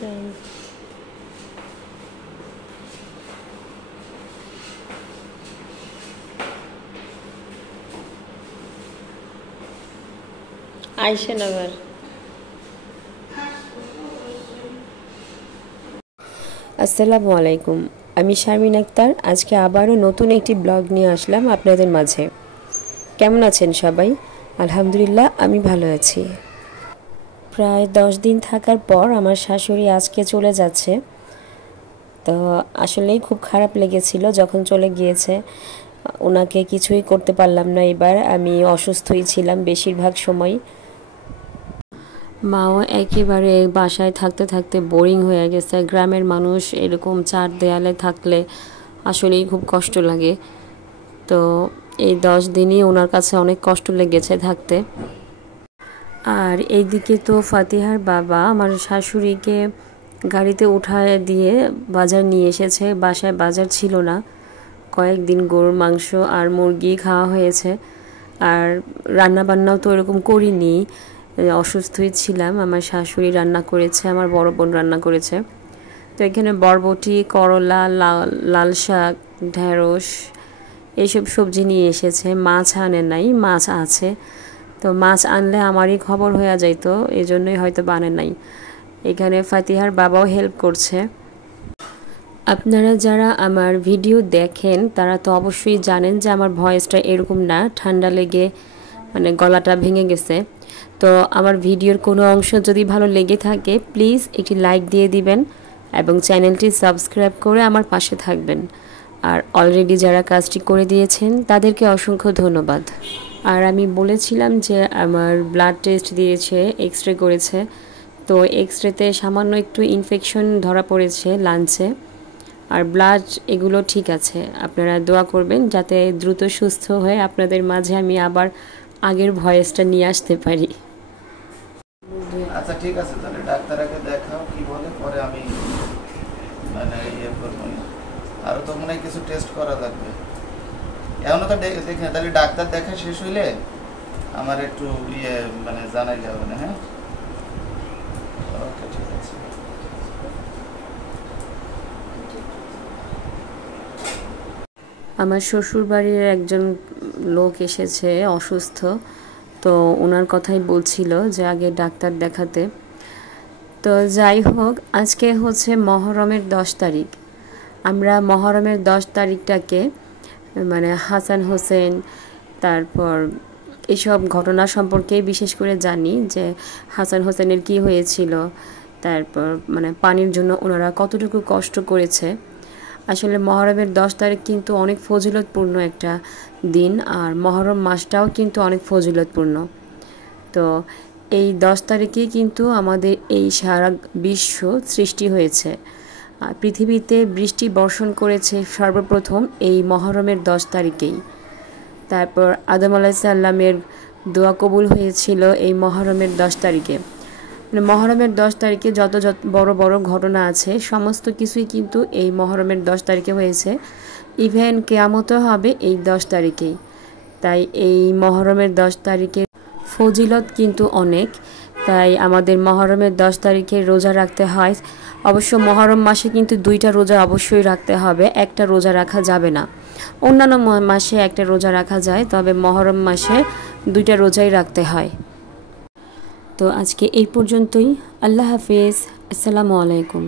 জানি। আইসেন আবার। আসসালামু আলাইকুম, আমি শারমিন আক্তার। আজকে আবারও নতুন একটি ব্লগ নিয়ে আসলাম আপনাদের মাঝে। কেমন আছেন সবাই? আলহামদুলিল্লাহ, আমি ভালো আছি। প্রায় 10 দিন থাকার পর আমার শাশুড়ি আজকে চলে যাচ্ছে। তো আসলেই খুব খারাপ লেগেছিল যখন চলে গিয়েছে। ওনাকে কিছুই করতে পারলাম না, এবার আমি অসুস্থই ছিলাম বেশিরভাগ সময়। মাও একেবারে বাসায় থাকতে থাকতে বোরিং হয়ে গেছে। গ্রামের মানুষ এরকম চার দেয়ালে থাকলে আসলেই খুব কষ্ট লাগে। তো এই 10 দিনই ওনার কাছে অনেক কষ্ট লেগেছে থাকতে। আর এইদিকে তো ফাতিহার বাবা আমার শাশুড়িকে গাড়িতে উঠায় দিয়ে বাজার নিয়ে এসেছে। বাসায় বাজার ছিল না, কয়েকদিন গরুর মাংস আর মুরগি খাওয়া হয়েছে। আর রান্না বান্নাও তো এরকম করিনি, অসুস্থই ছিলাম। আমার শাশুড়ি রান্না করেছে, আমার বড় বোন রান্না করেছে। তো এখানে বরবটি, করলা, লাল শাক, ঢেঁড়স এইসব সবজি নিয়ে এসেছে। মাছ আনে নাই, মাছ আছে। তো মাছ আনলে আমারই খবর হয়ে যাইতো, এই জন্যই হয়তো বানে নাই। এখানে ফাতিহার বাবাও হেল্প করছে। আপনারা যারা আমার ভিডিও দেখেন তারা তো অবশ্যই জানেন যে আমার ভয়েসটা এরকম না, ঠান্ডা লেগে মানে গলাটা ভেঙে গেছে। তো আমার ভিডিওর কোনো অংশ যদি ভালো লেগে থাকে প্লিজ একটি লাইক দিয়ে দিবেন এবং চ্যানেলটি সাবস্ক্রাইব করে আমার পাশে থাকবেন। আর অলরেডি যারা কাজটি করে দিয়েছেন তাদেরকে অসংখ্য ধন্যবাদ। আর আমি বলেছিলাম যে আমার ব্লাড টেস্ট দিয়েছে, এক্স রে করেছে। তো এক্স রেতে সামান্য একটু ইনফেকশন ধরা পড়েছে লাঞ্চে, আর ব্লাড এগুলো ঠিক আছে। আপনারা দোয়া করবেন যাতে দ্রুত সুস্থ হয়ে আপনাদের মাঝে আমি আবার আগের ভয়েসটা নিয়ে আসতে পারি। আচ্ছা ঠিক আছে, তাহলে ডাক্তারকে দেখাও কি বলে, পরে আমি মানে ইয়ে করবো। আরও তো মনে হয় কিছু টেস্ট করা লাগবে, এখনও তো দেখে। তাহলে ডাক্তার দেখা শেষ হইলে আমার একটু ইয়ে মানে জানাইলে হবে না? হ্যাঁ, ওকে ঠিক আছে। আমার শ্বশুর বাড়ির একজন লোক এসেছে অসুস্থ, তো ওনার কথাই বলছিল যে আগে ডাক্তার দেখাতে। তো যাই হোক, আজকে হচ্ছে মহরমের 10 তারিখ। আমরা মহরমের 10 তারিখটাকে মানে হাসান হোসেন, তারপর এসব ঘটনা সম্পর্কে বিশেষ করে জানি যে হাসান হোসেনের কি হয়েছিল, তারপর মানে পানির জন্য ওনারা কতটুকু কষ্ট করেছে। আসলে মহরমের 10 তারিখ কিন্তু অনেক ফজিলতপূর্ণ একটা দিন, আর মহরম মাসটাও কিন্তু অনেক ফজিলতপূর্ণ। তো এই 10 তারিখেই কিন্তু আমাদের এই সারা বিশ্ব সৃষ্টি হয়েছে। পৃথিবীতে বৃষ্টি বর্ষণ করেছে সর্বপ্রথম এই মহরমের 10 তারিখেই। তারপর আদম আলাইহিস সালামের দোয়া কবুল হয়েছিল এই মহরমের 10 তারিখে। মহরমের 10 তারিখে যত বড় বড় ঘটনা আছে সমস্ত কিছুই কিন্তু এই মহরমের 10 তারিখে হয়েছে। ইভেন কিয়ামতও হবে এই 10 তারিখেই। তাই এই মহরমের 10 তারিখের ফজিলত কিন্তু অনেক। তাই আমাদের মহরমের 10 তারিখে রোজা রাখতে হয়। অবশ্য মহরম মাসে কিন্তু 2টা রোজা অবশ্যই রাখতে হবে, একটা রোজা রাখা যাবে না। অন্যান্য মাসে একটা রোজা রাখা যায়, তবে মহরম মাসে 2টা রোজাই রাখতে হয়। তো আজকে এই পর্যন্তই। আল্লাহ হাফেজ, আসসালামু আলাইকুম।